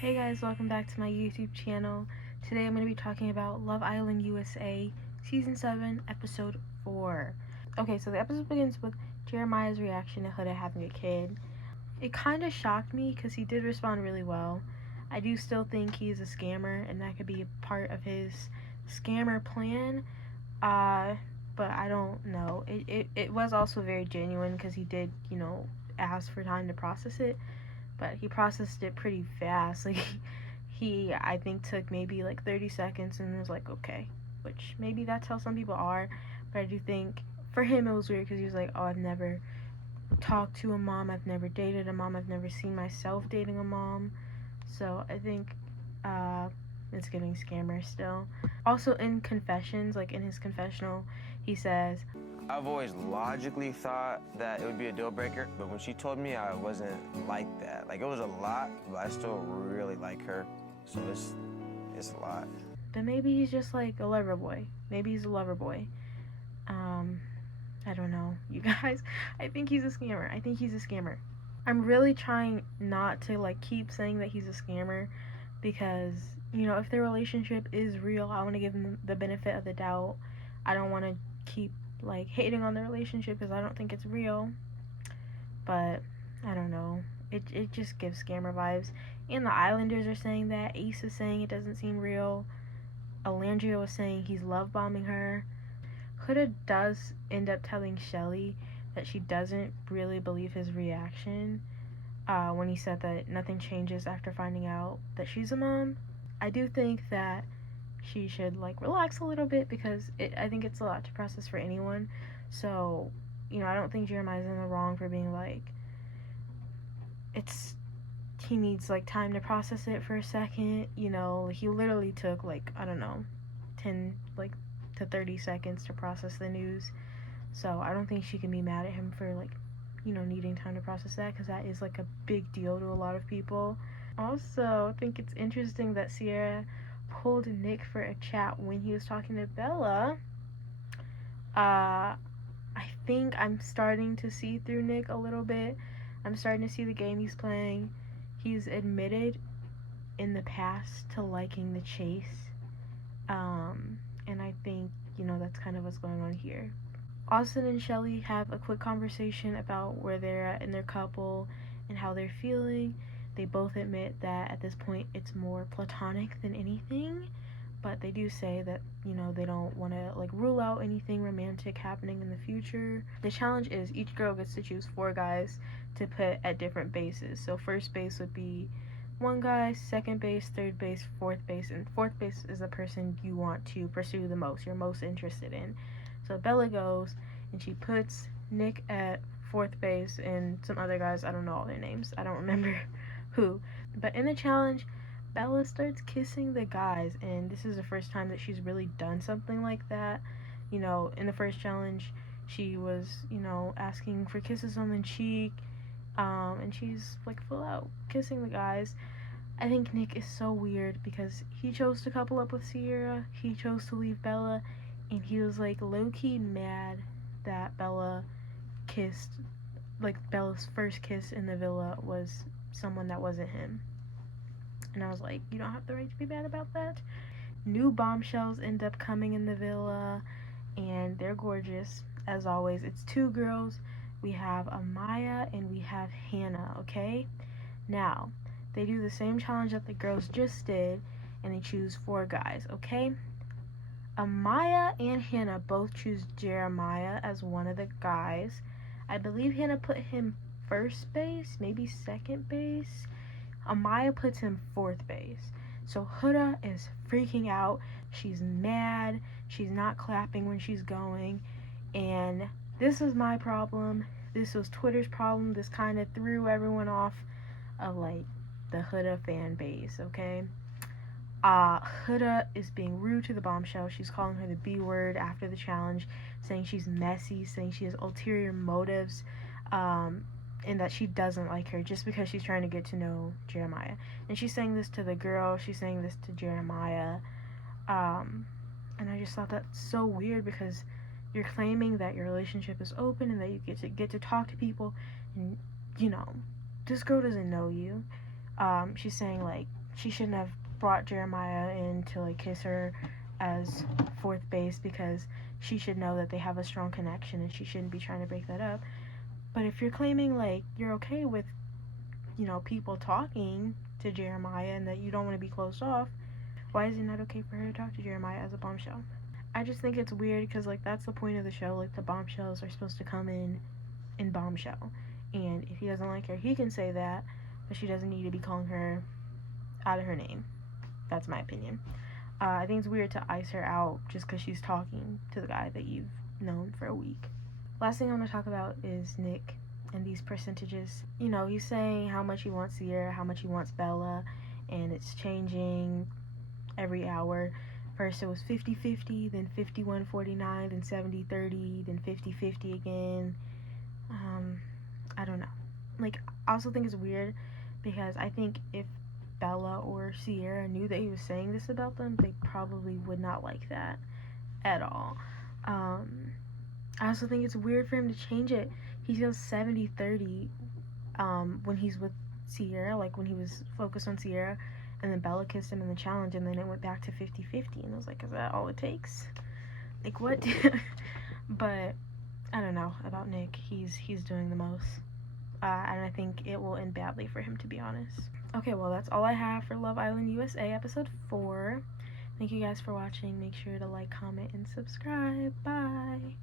Hey guys, welcome back to my YouTube channel. Today I'm going to be talking about Love Island USA Season 7, Episode 4. Okay, so the episode begins with Jeremiah's reaction to HUDA having a kid. It kind of shocked me because he did respond really well. I do still think he's a scammer and that could be a part of his scammer plan. But I don't know. It was also very genuine because he did, ask for time to process it. But he processed it pretty fast. Like, he I think took maybe like 30 seconds and was like, okay, which maybe that's how some people are. But I do think for him it was weird because he was like, oh, I've never talked to a mom, I've never dated a mom, I've never seen myself dating a mom. So I think it's giving scammer still. Also in confessions, like in his confessional, he says, I've always logically thought that it would be a deal breaker, but when she told me, I wasn't like that. Like, it was a lot, but I still really like her, so it's a lot. But maybe he's just like a lover boy. Maybe he's a lover boy. I don't know, you guys. I think he's a scammer. I'm really trying not to like keep saying that he's a scammer because, if their relationship is real, I want to give them the benefit of the doubt. I don't want to keep like hating on the relationship because I don't think it's real. But I don't know. It just gives scammer vibes. And the Islanders are saying that. Ace is saying it doesn't seem real. Alandria was saying he's love bombing her. HUDA does end up telling Shelly that she doesn't really believe his reaction when he said that nothing changes after finding out that she's a mom. I do think that she should like relax a little bit because I think it's a lot to process for anyone. So, I don't think Jeremiah's in the wrong for being like, he needs like time to process it for a second. He literally took like, I don't know, 10 like to 30 seconds to process the news. So I don't think she can be mad at him for like, needing time to process that because that is like a big deal to a lot of people. Also, I think it's interesting that Sierra pulled Nick for a chat when he was talking to Bella. I think I'm starting to see through Nick a little bit. I'm starting to see the game he's playing. He's admitted in the past to liking the chase. And I think, that's kind of what's going on here. Austin and Shelly have a quick conversation about where they're at in their couple and how they're feeling. They both admit that at this point it's more platonic than anything, but they do say that, they don't want to like rule out anything romantic happening in the future. The challenge is each girl gets to choose 4 guys to put at different bases. So first base would be 1 guy, second base, third base, fourth base, and fourth base is the person you want to pursue the most, you're most interested in. So Bella goes and she puts Nick at 4th base and some other guys, I don't know all their names, I don't remember who. But in the challenge, Bella starts kissing the guys, and this is the first time that she's really done something like that. In the first challenge, she was, asking for kisses on the cheek, and she's like full out kissing the guys. I think Nick is so weird because he chose to couple up with Sierra, he chose to leave Bella, and he was like low-key mad that Bella kissed, like Bella's first kiss in the villa was someone that wasn't him. And I was like, you don't have the right to be mad about that. New bombshells end up coming in the villa, and they're gorgeous as always. It's 2 girls. We have Amaya and we have Hannah, okay? Now, they do the same challenge that the girls just did, and they choose 4 guys, okay? Amaya and Hannah both choose Jeremiah as one of the guys. I believe Hannah put him first base, maybe second base. Amaya puts him 4th base. So HUDA is freaking out. She's mad. She's not clapping when she's going. And this is my problem. This was Twitter's problem. This kind of threw everyone off of like the HUDA fan base, okay? HUDA is being rude to the bombshell. She's calling her the B word after the challenge, saying she's messy, saying she has ulterior motives, and that she doesn't like her just because she's trying to get to know Jeremiah. And she's saying this to the girl, she's saying this to Jeremiah, and I just thought that's so weird because you're claiming that your relationship is open and that you get to talk to people, and this girl doesn't know you. She's saying like she shouldn't have brought Jeremiah in to like kiss her as fourth base, because she should know that they have a strong connection and she shouldn't be trying to break that up. But if you're claiming like you're okay with, you know, people talking to Jeremiah and that you don't want to be closed off, why is it not okay for her to talk to Jeremiah as a bombshell? I just think it's weird because like that's the point of the show. Like the bombshells are supposed to come in bombshell, and if he doesn't like her, he can say that, but she doesn't need to be calling her out of her name. That's my opinion. I think it's weird to ice her out just because she's talking to the guy that you've known for a week. Last thing I'm going to talk about is Nick and these percentages. You know, he's saying how much he wants Sierra, how much he wants Bella, and it's changing every hour. First it was 50-50, then 51-49, then 70-30, then 50-50 again. I don't know. Like, I also think it's weird because I think if Bella or Sierra knew that he was saying this about them, they probably would not like that at all. I also think it's weird for him to change it. He goes 70-30 when he's with Sierra, like when he was focused on Sierra, and then Bella kissed him in the challenge, and then it went back to 50-50, and I was like, is that all it takes? Like, what? But I don't know about Nick. He's doing the most, and I think it will end badly for him, to be honest. Okay, well, that's all I have for Love Island USA episode 4. Thank you guys for watching. Make sure to like, comment, and subscribe. Bye.